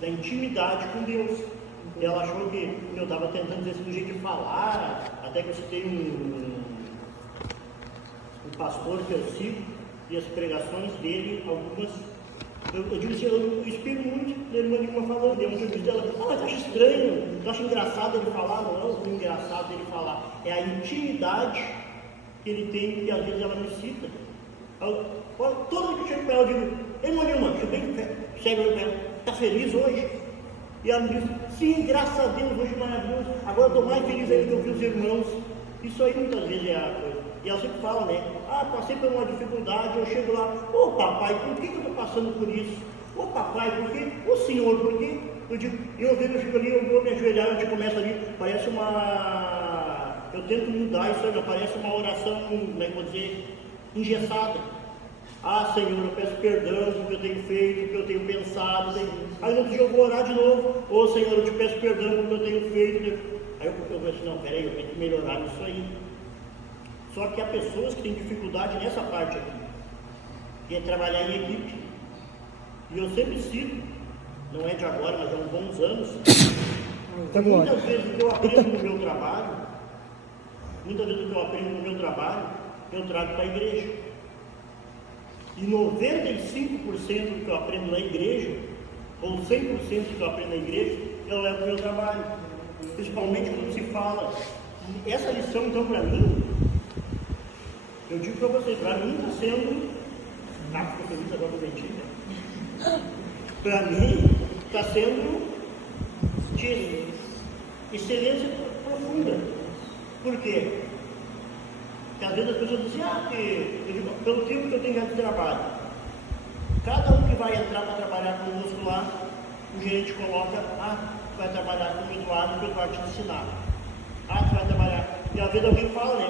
da intimidade com Deus. Ela achou que eu estava tentando dizer assim, um jeito de falar, até que eu citei um pastor que eu sigo, e as pregações dele, algumas, eu digo assim, eu espero muito da irmã Nilma falando, eu disse dela, mas acho estranho, eu acho engraçado ele falar, não é o engraçado ele falar, é a intimidade que ele tem, que às vezes ela me cita. Todo dia que eu chego para ela, eu digo, irmã Nilma, deixa eu bem sério para ela, está feliz hoje? E ela me diz, sim, graças a Deus, hoje é maravilhoso, agora eu estou mais feliz ainda que eu vi os irmãos. Isso aí muitas vezes é a coisa. E ela sempre fala, né? Passei por uma dificuldade, eu chego lá, ô papai, por que eu estou passando por isso? Ô papai, por quê? Ô senhor, por quê? Eu fico ali, eu vou me ajoelhar, eu te começo ali, parece uma... Eu tento mudar isso aí, parece uma oração, como é que eu vou dizer, engessada. Senhor, eu peço perdão do que eu tenho feito, do que eu tenho pensado. Aí no outro dia eu vou orar de novo, ô Senhor, eu te peço perdão do que eu tenho feito. Aí eu vou assim, não, peraí, eu tenho que melhorar isso aí. Só que há pessoas que têm dificuldade nessa parte aqui, que é trabalhar em equipe. E eu sempre cito, não é de agora, mas há uns bons anos, muitas vezes o que eu aprendo no meu trabalho, eu trago para a igreja. E 95% do que eu aprendo na igreja, ou 100% do que eu aprendo na igreja, eu levo para o meu trabalho. Principalmente quando se fala. Essa lição, então, para mim, eu digo para vocês, para mim está sendo, ficou feliz agora com mentira. Para mim está sendo de excelência profunda. Por quê? Porque às vezes as pessoas dizem, eu digo, pelo tempo que eu tenho já de trabalho, cada um que vai entrar para trabalhar conosco lá, o gerente coloca, tu vai trabalhar com o Eduardo, que eu vou te ensinar. Tu vai trabalhar. E às vezes alguém fala, né?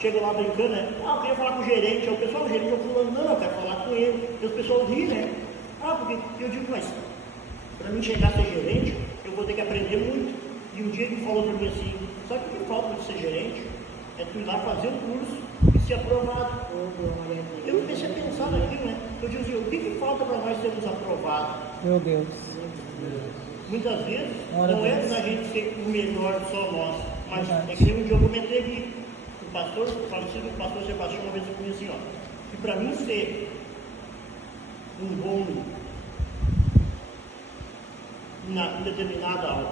Chega lá brincando, né? Eu queria falar com o gerente. Aí o pessoal, o gerente, eu falando, não, eu quero falar com ele. E os pessoal riem, né? Porque eu digo, mas para mim chegar a ser gerente, eu vou ter que aprender muito. E um dia ele falou para mim assim, sabe o que falta para ser gerente? É tu ir lá fazer um curso e ser aprovado. Eu comecei a pensar naquilo, né? Eu digo assim, o que falta para nós sermos aprovados? Meu Deus. Muitas vezes, não é na gente ser o melhor só nós, mas é que um dia eu comentei aqui, o falecido pastor Sebastião, uma vez eu falei assim, que para mim ser um bom na determinada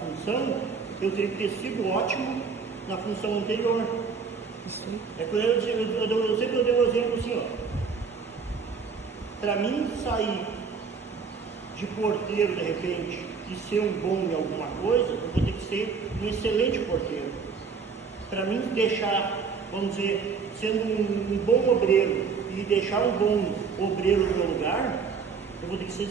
função, eu teria que ter sido ótimo na função anterior. É por eu sempre dei um exemplo assim, para mim sair de porteiro de repente e ser um bom em alguma coisa, eu vou ter que ser um excelente porteiro. Para mim deixar, vamos dizer, sendo um bom obreiro e deixar um bom obreiro no meu lugar, eu vou ter que ser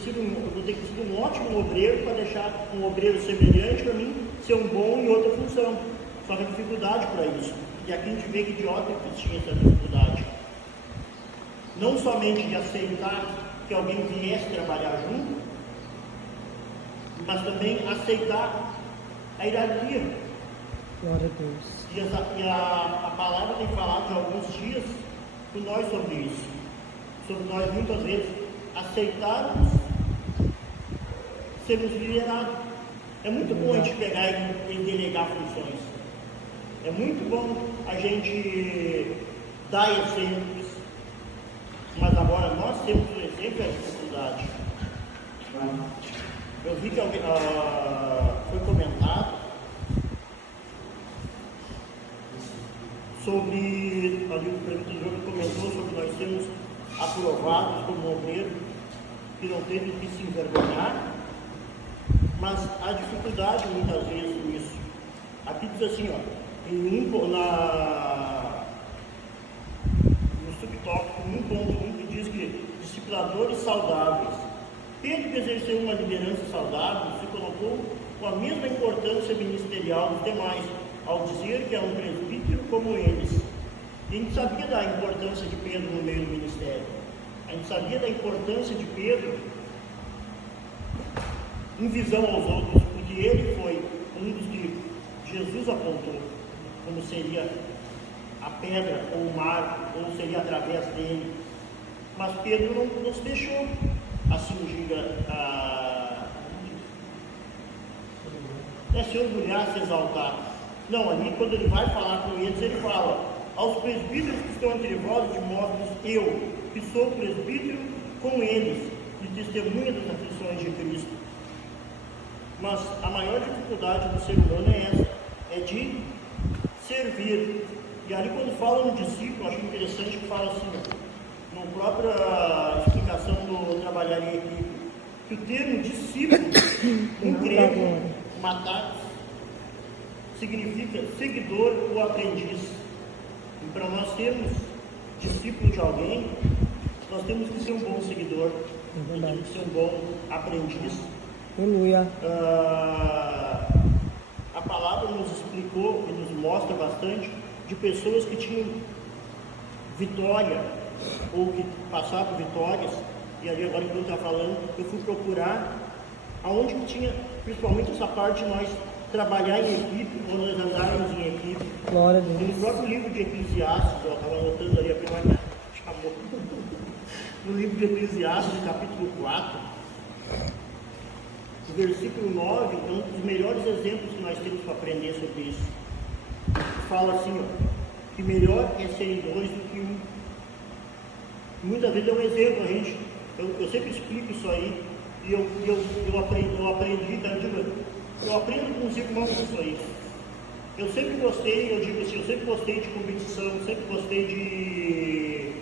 um ótimo obreiro para deixar um obreiro semelhante para mim ser um bom em outra função. Só que a dificuldade para isso. E aqui a gente vê que idiota que tinha essa dificuldade. Não somente de aceitar que alguém viesse trabalhar junto, mas também aceitar a hierarquia. Glória a Deus. E a palavra tem falado há alguns dias com nós sobre isso. Sobre nós muitas vezes aceitarmos sermos liderados. É muito bom a gente pegar e delegar funções. É muito bom a gente dar exemplos. Mas agora nós temos o exemplo e a dificuldade. Eu vi que alguém, foi comentado sobre, ali o presidente comentou sobre nós sermos aprovados como obreiro, que não teve que se envergonhar, mas há dificuldade muitas vezes nisso. Aqui diz assim, no subtópico 1.1, que diz que discipuladores saudáveis. Pedro, que exerceu uma liderança saudável, se colocou com a mesma importância ministerial dos demais, ao dizer que é um presbítero como eles. E a gente sabia da importância de Pedro no meio do ministério. A gente sabia da importância de Pedro em visão aos outros, porque ele foi um dos que Jesus apontou como seria a pedra ou o mar, ou seria através dele. Mas Pedro não nos deixou assim ungir é se orgulhar, se exaltar. Não, ali quando ele vai falar com eles, ele fala: aos presbíteros que estão entre vós, de modo eu, que sou presbítero com eles, de testemunha das aflições de Cristo. Mas a maior dificuldade do ser humano é essa, é de servir. E ali quando fala no discípulo, acho interessante que fala assim, na própria explicação do trabalhar em equipe, que o termo discípulo, em grego, matar, significa seguidor ou aprendiz. E para nós sermos discípulo de alguém, nós temos que ser um bom seguidor, nós temos que ser um bom aprendiz. Aleluia. A palavra nos explicou e nos mostra bastante de pessoas que tinham vitória ou que passaram por vitórias. E ali agora que eu estava falando, eu fui procurar aonde que tinha, principalmente essa parte de nós trabalhar em equipe, ou nós andarmos em equipe. Glória a Deus. No próprio livro de Eclesiastes, eu estava anotando ali a primeira chamou. No livro de Eclesiastes, capítulo 4, o versículo 9 é um dos melhores exemplos que nós temos para aprender sobre isso. Fala assim, ó, que melhor é serem dois do que um. Muitas vezes é um exemplo, a gente, eu sempre explico isso aí, e eu aprendi, cara, eu aprendo com os irmãos isso aí. Eu sempre gostei, eu digo assim, eu sempre gostei de competição, sempre gostei de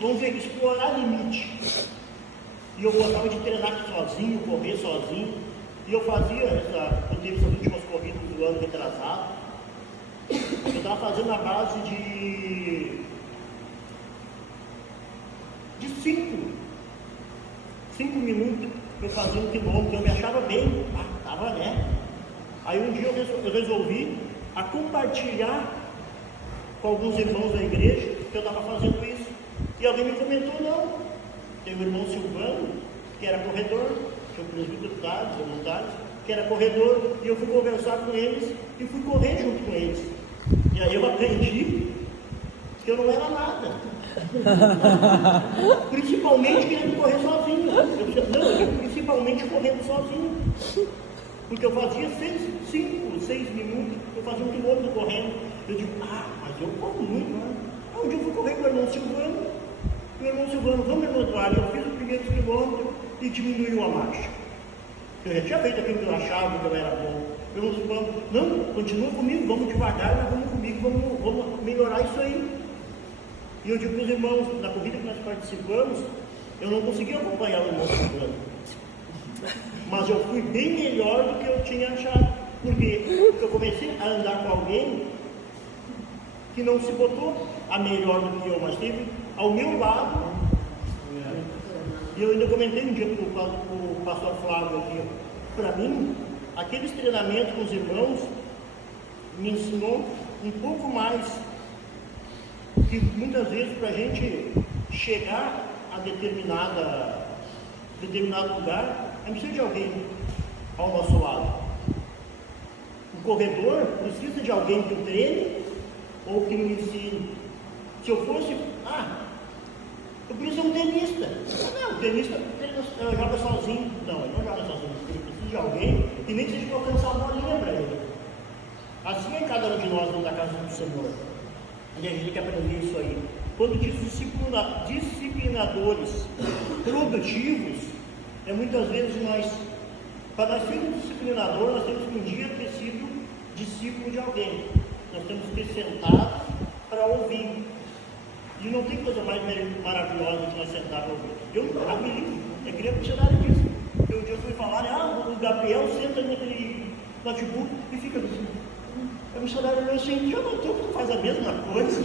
vamos dizer, explorar limite. E eu gostava de treinar sozinho, correr sozinho. E eu fazia, eu tive essas últimas corridas do ano retrasado. Eu estava fazendo a base de 5 minutos eu fazia 1 quilômetro, eu me achava bem, estava, né? Aí um dia eu resolvi a compartilhar com alguns irmãos da igreja que eu estava fazendo isso. E alguém me comentou, não, tem o irmão Silvano, que era corredor, tinha um presbítero voluntários, que era corredor, e eu fui conversar com eles e fui correr junto com eles. E aí eu aprendi que eu não era nada. Principalmente querendo correr sozinho. Principalmente correndo sozinho. Porque eu fazia 5, 6 minutos, eu fazia 1 quilômetro correndo. Eu digo, mas eu corro muito, né? Aí um dia eu fui correr com o irmão Silvano. O irmão Silvano, vamos, irmão Eduardo, eu fiz os primeiros quilômetros e diminuiu a marcha. Eu já tinha feito aquilo que eu achava que eu era bom. O irmão Silvano, não, continua comigo, vamos devagar, mas vamos comigo, vamos melhorar isso aí. E eu digo para os irmãos, na corrida que nós participamos, eu não consegui acompanhar o irmão Silvano. Mas eu fui bem melhor do que eu tinha achado. Porque eu comecei a andar com alguém que não se botou a melhor do que eu, mas teve ao meu lado. E eu ainda comentei um dia com o pastor Flávio aqui. Para mim, aqueles treinamentos com os irmãos me ensinou um pouco mais. Que muitas vezes para a gente chegar a determinado lugar, é preciso de alguém ao nosso lado. O corredor precisa de alguém que o treine ou que me ensine. Se eu fosse, eu preciso de um tenista. Não, o tenista joga sozinho. Não, ele não joga sozinho. Ele precisa de alguém que nem seja para alcançar a bolinha para ele. Assim é cada um de nós dentro da casa do Senhor. E a gente tem que aprender isso aí. Quando diz disciplinadores produtivos, é muitas vezes para nós sermos disciplinadores, nós temos que um dia ter sido discípulo de alguém. Nós temos que ter sentado para ouvir. E não tem coisa mais maravilhosa do que nós sentar para ouvir. Eu queria funcionário disso. Um dia eu fui falar, o Gabriel senta naquele notebook e fica assim. O missionário meu assim, já notou que tu faz a mesma coisa?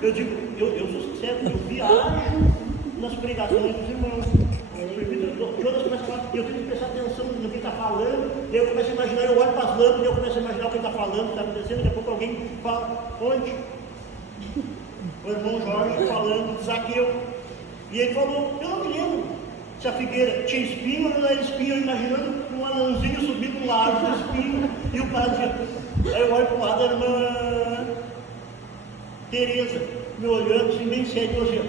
Eu digo, eu sou sincero, eu viajo nas pregações dos irmãos. Eu tenho que prestar atenção no que está falando, daí eu começo a imaginar, eu olho para as lâmpadas, eu começo a imaginar o que está falando, o que está acontecendo, daqui a pouco alguém fala, onde? O irmão Jorge falando de Zaqueu. E ele falou, eu não me lembro se a figueira tinha espinho ou não era espinho, imaginando um anãozinho subindo um árvore de espinho, e o cara dizia, aí eu olho para o lado da irmã Tereza, me olhando assim, bem sério, assim,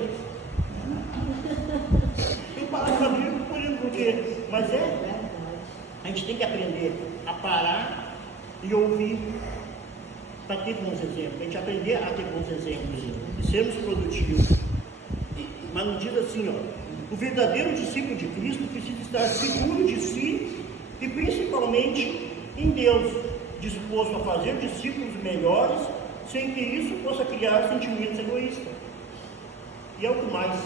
quê? Mas a gente tem que aprender a parar e ouvir para ter bons exemplos, a gente aprender a ter bons exemplos e sermos produtivos. Mas não diz assim, ó, o verdadeiro discípulo de Cristo precisa estar seguro de si e principalmente em Deus, disposto a fazer discípulos melhores, sem que isso possa criar sentimentos egoístas. E é o que mais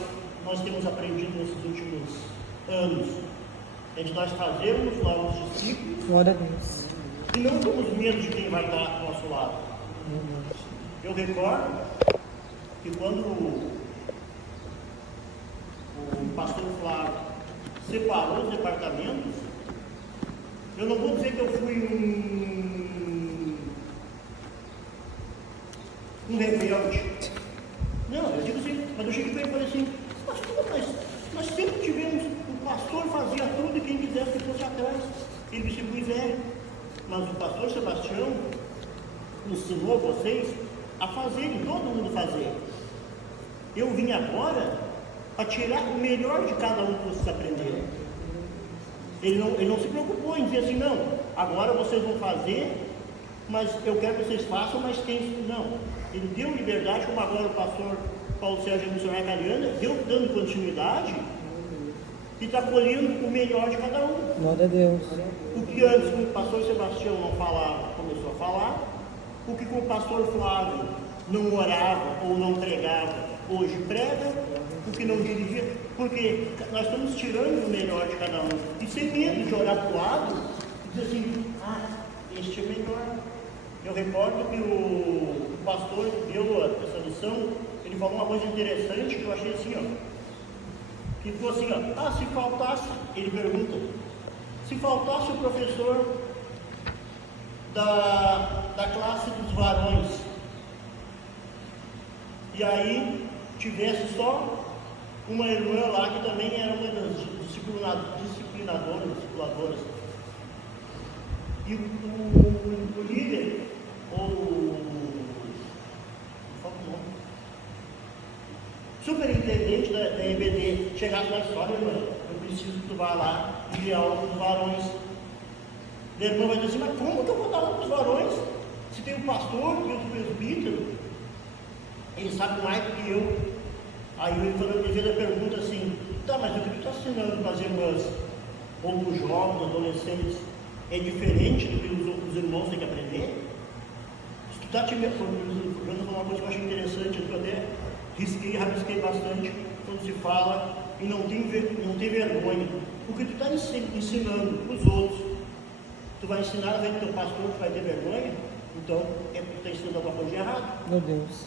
nós temos aprendido nesses últimos anos. É de nós fazermos novos discípulos Glória a Deus. e não temos medo de quem vai estar ao nosso lado. Eu recordo que quando o pastor Flávio separou os departamentos, eu não vou dizer que eu fui um rebelde. Não, eu digo assim, mas eu cheguei para ele e falei assim, nós sempre tivemos, o pastor fazia tudo e quem quisesse que fosse atrás. Ele disse, pois é, mas o pastor Sebastião ensinou vocês a fazerem, todo mundo fazer. Eu vim agora para tirar o melhor de cada um que vocês aprenderam. Ele não se preocupou em dizer assim, não, agora vocês vão fazer, mas eu quero que vocês façam, mas quem... Não, ele deu liberdade, como agora o pastor Paulo Sérgio Missionário Cariana, dando continuidade e está colhendo o melhor de cada um. Glória a Deus. O que antes o pastor Sebastião não falava, começou a falar. O que com o pastor Flávio não orava ou não pregava, hoje prega. O que não dirigia, porque nós estamos tirando o melhor de cada um. E sem medo de olhar para o lado e dizer assim, este é melhor. Eu recordo que o pastor que deu essa lição, ele falou uma coisa interessante que eu achei assim, que ficou assim, se faltasse, ele pergunta, se faltasse o professor da classe dos varões, e aí tivesse só uma irmã lá que também era uma das disciplinadoras, e o líder, ou superintendente da EBD, chegasse lá e disse, olha, irmã, eu preciso que tu vá lá e aula com os varões. E a irmã vai dizer assim, mas como que eu vou dar aula com os varões? Se tem um pastor e outro presbítero, ele sabe mais do que eu. Aí ele fez a pergunta assim, tá, mas o que tu está ensinando para as irmãs, ou para os jovens, adolescentes, é diferente do que os irmãos têm que aprender? Se tu está te falando uma coisa que eu achei interessante, eu até rabisquei bastante, quando se fala e não tem vergonha. O que tu está ensinando para os outros, tu vai ensinar a ver que teu pastor vai ter vergonha? Então, é porque tu está ensinando alguma coisa de errado. Meu Deus.